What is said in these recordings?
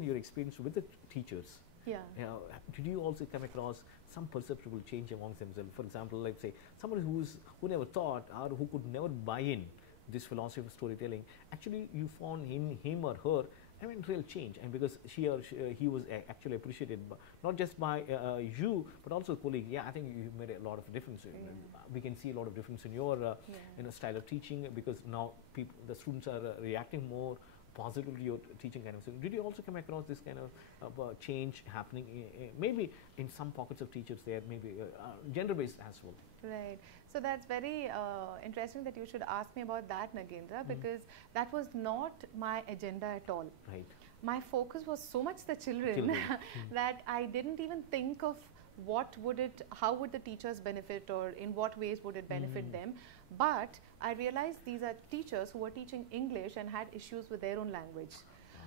given your experience with the teachers, Yeah. did you also come across some perceptible change amongst themselves? For example, let's say somebody who never thought or who could never buy in this philosophy of storytelling, actually you found in him or her, I mean, real change, and because she or he was actually appreciated, not just by you, but also colleague. Yeah, I think you made a lot of difference. We can see a lot of difference in your style of teaching, because now the students are reacting more positively to your teaching kind of. So did you also come across this kind of change happening? Maybe in some pockets of teachers there, maybe gender-based as well. Right. So that's very interesting that you should ask me about that, Nagendra, because that was not my agenda at all. Right. My focus was so much the children that I didn't even think of how would the teachers benefit, or in what ways would it benefit them. But I realized these are teachers who were teaching English and had issues with their own language.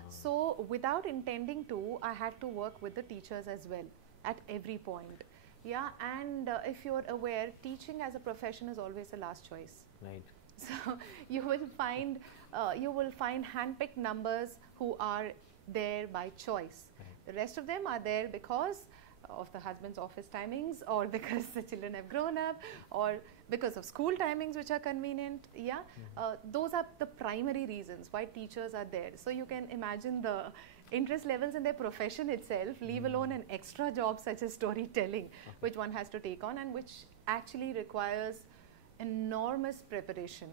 So without intending to, I had to work with the teachers as well at every point. Yeah, and if you're aware, teaching as a profession is always the last choice. Right. So you will find handpicked numbers who are there by choice. Right. The rest of them are there because of the husband's office timings, or because the children have grown up, or because of school timings which are convenient. Yeah, those are the primary reasons why teachers are there. So you can imagine the interest levels in their profession itself, leave alone an extra job such as storytelling, which one has to take on, and which actually requires enormous preparation.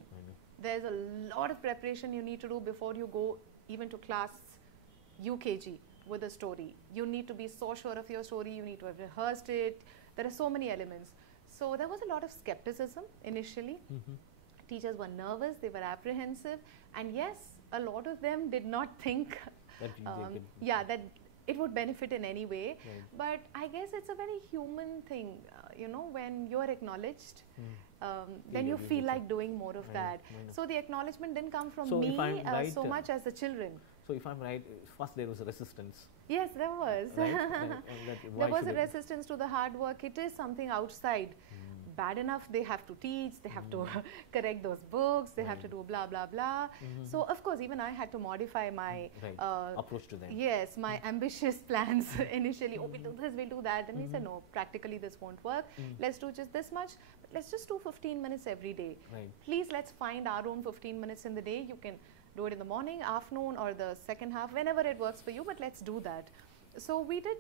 There's a lot of preparation you need to do before you go even to class UKG with a story. You need to be so sure of your story, you need to have rehearsed it. There are so many elements. So there was a lot of skepticism initially. Teachers were nervous, they were apprehensive, and yes, a lot of them did not think that it would benefit in any way. But I guess it's a very human thing, when you're acknowledged, then you feel like doing more of that. So the acknowledgement didn't come from me so much as the children. So if I'm right, first there was a resistance. Yes, there was. Right? There was a resistance to the hard work. It is something outside. Bad enough, they have to teach, they have to correct those books, they have to do blah, blah, blah. So, of course, even I had to modify my approach to them. Yes, my ambitious plans initially. Oh, we'll do this, we'll do that. And we said, no, practically this won't work. Let's do just this much. Let's just do 15 minutes every day. Please, let's find our own 15 minutes in the day. You can do it in the morning, afternoon, or the second half, whenever it works for you, but let's do that. So we did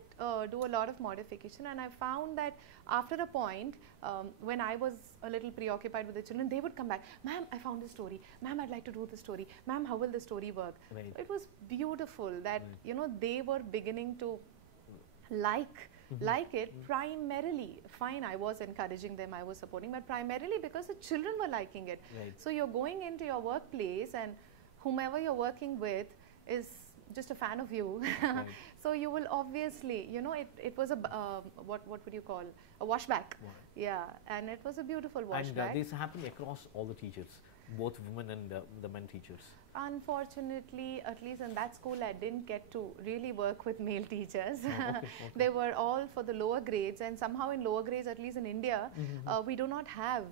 do a lot of modification, and I found that after a point, when I was a little preoccupied with the children, they would come back, ma'am, I found this story, ma'am, I'd like to do this story, ma'am, how will the story work? It was beautiful that, they were beginning to like it primarily. Fine, I was encouraging them, I was supporting, but primarily because the children were liking it. So you're going into your workplace, and whomever you're working with is just a fan of you. So you will obviously, it was a, what would you call, a washback. Yeah, and it was a beautiful washback. And this happened across all the teachers, both women and the men teachers. Unfortunately, at least in that school, I didn't get to really work with male teachers. They were all for the lower grades, and somehow in lower grades, at least in India, we do not have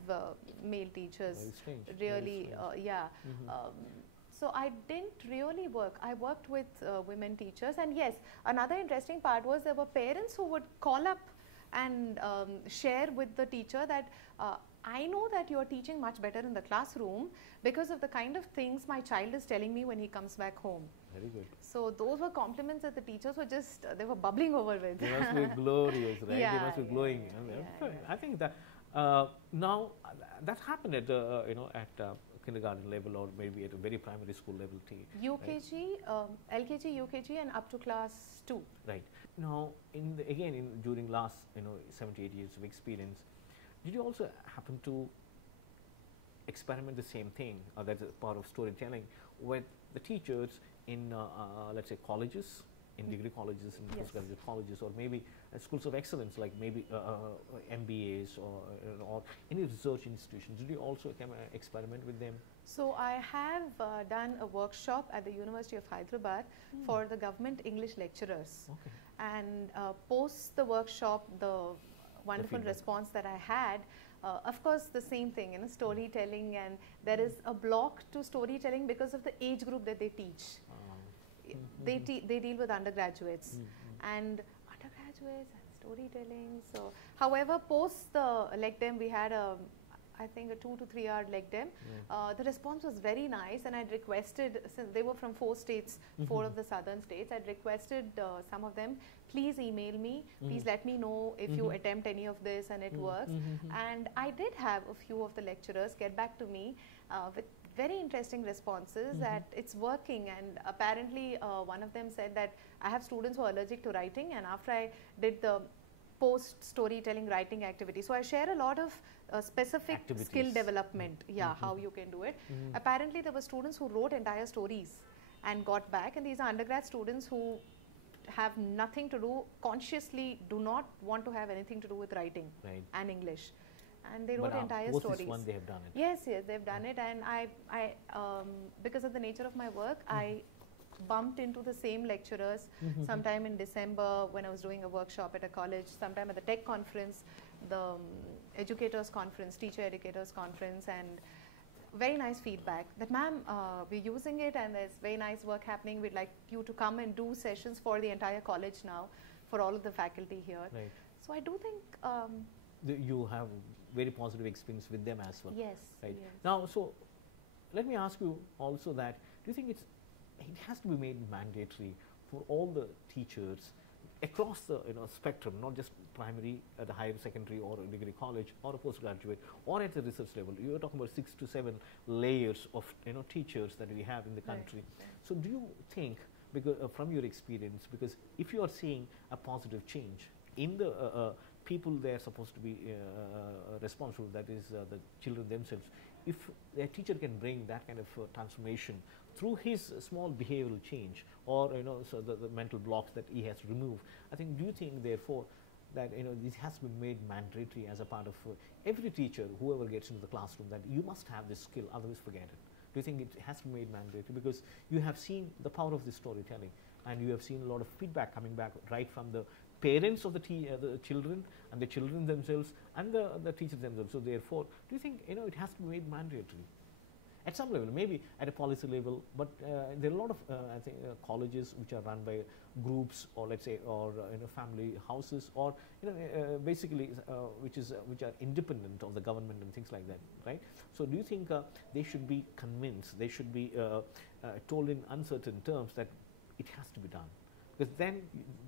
male teachers. Very strange. Really, so I didn't really work. I worked with women teachers, and yes, another interesting part was there were parents who would call up and share with the teacher that I know that you are teaching much better in the classroom because of the kind of things my child is telling me when he comes back home. Very good. So those were compliments that the teachers were just, they were bubbling over with. They must be glorious, right? Yeah, they must be glowing. I think that now that happened at, at kindergarten level, or maybe at a very primary school level. UKG, right? LKG, UKG, and up to class 2. Right. Now, during last 78 years of experience, did you also happen to experiment the same thing, or that's a part of storytelling, with the teachers in let's say colleges, in degree colleges, in postgraduate colleges, or maybe schools of excellence, like maybe MBAs or any research institutions? Did you also experiment with them? So I have done a workshop at the University of Hyderabad for the government English lecturers. And post the workshop, the wonderful response that I had, of course, the same thing, storytelling, and there is a block to storytelling because of the age group that they teach. they deal with undergraduates and storytelling. So, however, post the leg dem, we had I think a 2 to 3 hour leg dem. The response was very nice, and I'd requested, since they were from 4 states, 4 of the southern states, I'd requested some of them, please email me, please let me know if you attempt any of this and it works. And I did have a few of the lecturers get back to me with very interesting responses that it's working, and apparently one of them said that I have students who are allergic to writing, and after I did the post storytelling writing activity, so I share a lot of specific skill development, how you can do it. Apparently there were students who wrote entire stories and got back, and these are undergrad students who have nothing to do, consciously do not want to have anything to do with writing and English, and they wrote entire stories. This one they have done it. Yes, they've done it, and I because of the nature of my work, I bumped into the same lecturers sometime in December when I was doing a workshop at a college, sometime at the tech conference, the educators conference, teacher educators conference, and very nice feedback that, ma'am, we're using it and there's very nice work happening. We'd like you to come and do sessions for the entire college now, for all of the faculty here. Right. So I do think you have very positive experience with them as well. Yes. Right. Yes. Now, so let me ask you also that, do you think it has to be made mandatory for all the teachers across the spectrum, not just primary, at a higher secondary or a degree college or a postgraduate or at the research level? You are talking about 6 to 7 layers of teachers that we have in the country. Right. So do you think, because from your experience, because if you are seeing a positive change in the people they are supposed to be responsible, that is the children themselves, if a teacher can bring that kind of transformation through his small behavioral change, or so the mental blocks that he has removed, I think, do you think therefore that this has to be made mandatory as a part of every teacher, whoever gets into the classroom, that you must have this skill, otherwise forget it? Do you think it has to be made mandatory? Because you have seen the power of this storytelling, and you have seen a lot of feedback coming back right from the parents of the children and the children themselves and the teachers themselves. So therefore, do you think it has to be made mandatory at some level, maybe at a policy level? But there are a lot of I think colleges which are run by groups, or let's say, or family houses, or basically which are independent of the government and things like that, right? So do you think they should be convinced, they should be told in uncertain terms that it has to be done? Because then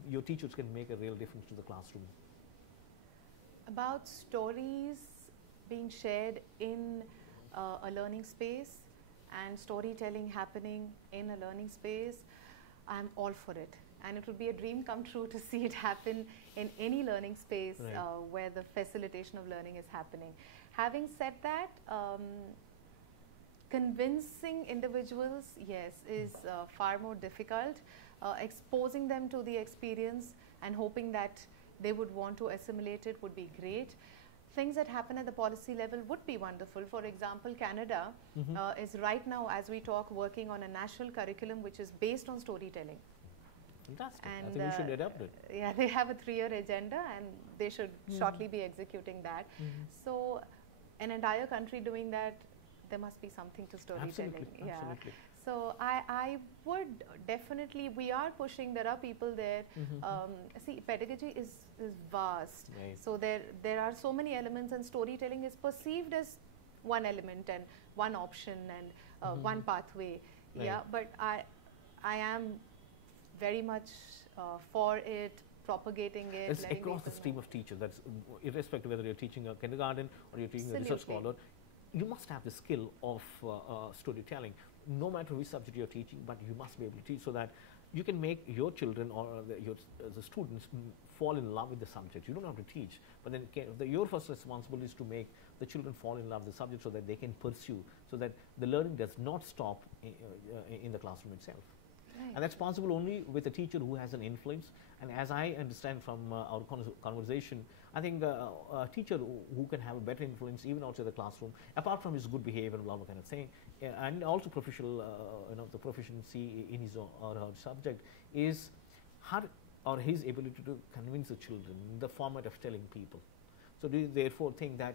your teachers can make a real difference to the classroom. About stories being shared in a learning space and storytelling happening in a learning space, I'm all for it. And it would be a dream come true to see it happen in any learning space where the facilitation of learning is happening. Having said that, convincing individuals, yes, is far more difficult. Exposing them to the experience and hoping that they would want to assimilate it would be great. Things that happen at the policy level would be wonderful. For example, Canada is right now, as we talk, working on a national curriculum which is based on storytelling. Fantastic. And I think we should adopt it. Yeah, they have a 3-year agenda, and they should shortly be executing that. So an entire country doing that, there must be something to storytelling. Absolutely. Yeah. Absolutely. So I would definitely, we are pushing, there are people there. See, pedagogy is vast. Right. So there are so many elements, and storytelling is perceived as one element and one option and one pathway. Right. Yeah, but I am very much for it, propagating it. It's across the stream of teachers. That's irrespective whether you're teaching a kindergarten or you're teaching a research scholar. You must have the skill of storytelling, no matter which subject you're teaching, but you must be able to teach so that you can make your children or the students fall in love with the subject. You don't have to teach, but then your first responsibility is to make the children fall in love with the subject so that they can pursue, so that the learning does not stop in the classroom itself. Right. And that's possible only with a teacher who has an influence. And as I understand from our conversation, I think a teacher who can have a better influence even outside the classroom, apart from his good behavior and blah blah kind of thing, and also professional, the proficiency in his or her subject, is her or his ability to convince the children in the format of telling people. So do you therefore think that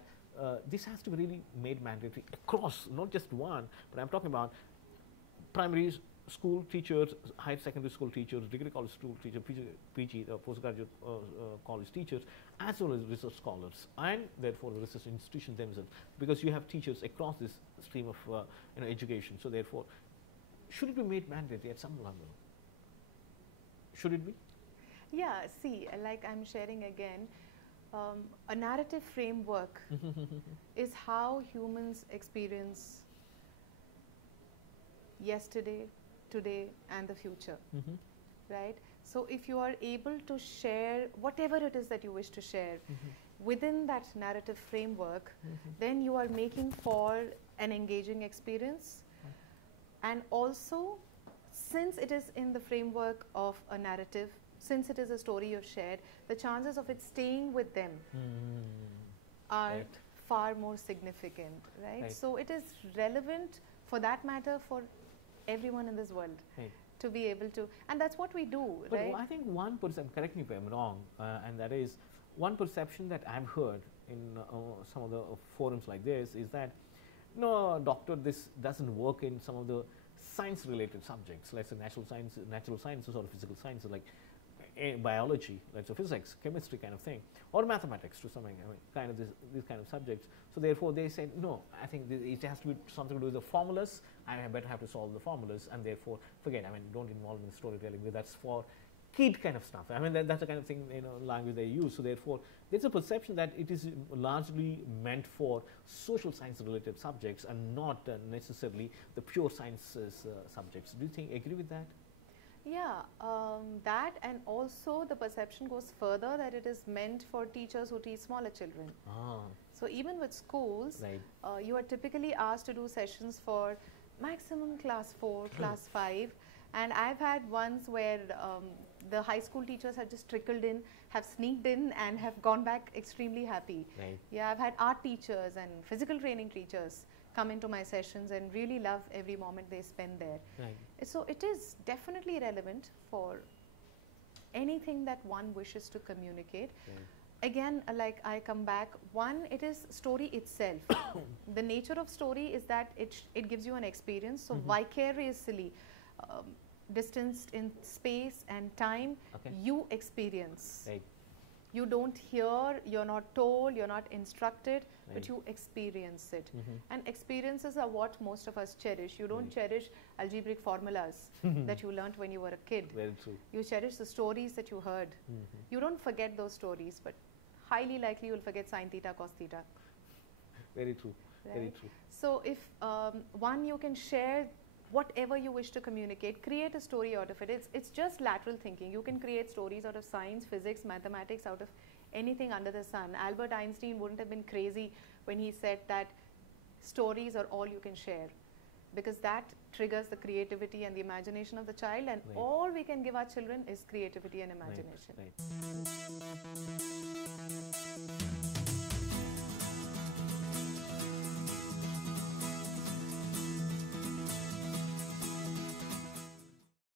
this has to be really made mandatory across, not just one, but I'm talking about primaries, school teachers, higher secondary school teachers, degree college school teachers, PG postgraduate college teachers, as well as research scholars, and therefore the research institutions themselves, because you have teachers across this stream of education. So therefore, should it be made mandatory at some level? Should it be? Yeah, see, like I'm sharing again, a narrative framework is how humans experience yesterday, today, and the future, right? So if you are able to share whatever it is that you wish to share within that narrative framework, then you are making for an engaging experience. And also, since it is in the framework of a narrative, since it is a story you've shared, the chances of it staying with them are far more significant, right? So it is relevant, for that matter, for everyone in this world to be able to, and that's what we do, but right? I think one perception, correct me if I'm wrong, and that is one perception that I've heard in some of the forums like this is that, no, doctor, this doesn't work in some of the science-related subjects, like say natural sciences or physical sciences, like biology, like so physics, chemistry kind of thing, or mathematics to some extent, kind of these kind of subjects. So therefore, they said, no, I think it has to be something to do with the formulas. I better have to solve the formulas, and therefore, forget. I mean, don't involve in storytelling. That's for kid kind of stuff. I mean, that's the kind of thing, language they use. So therefore, there's a perception that it is largely meant for social science-related subjects and not necessarily the pure sciences subjects. Do you agree with that? Yeah, that, and also the perception goes further that it is meant for teachers who teach smaller children. So even with schools, you are typically asked to do sessions for maximum class 4, class 5, and I've had ones where the high school teachers have just trickled in, have sneaked in, and have gone back extremely happy. Yeah, I've had art teachers and physical training teachers come into my sessions and really love every moment they spend there. So it is definitely relevant for anything that one wishes to communicate. Again, like I come back, one, it is story itself. The nature of story is that it gives you an experience, so vicariously distanced in space and time, you experience. You don't hear, you're not told, you're not instructed, but you experience it. And experiences are what most of us cherish. You don't cherish algebraic formulas that you learnt when you were a kid. Very true. You cherish the stories that you heard. You don't forget those stories, but highly likely you'll forget sine theta, cos theta. Very true. Very true. So if one, you can share whatever you wish to communicate, create a story out of it. It's just lateral thinking. You can create stories out of science, physics, mathematics, out of anything under the sun. Albert Einstein wouldn't have been crazy when he said that stories are all you can share, because that triggers the creativity and the imagination of the child, and all we can give our children is creativity and imagination.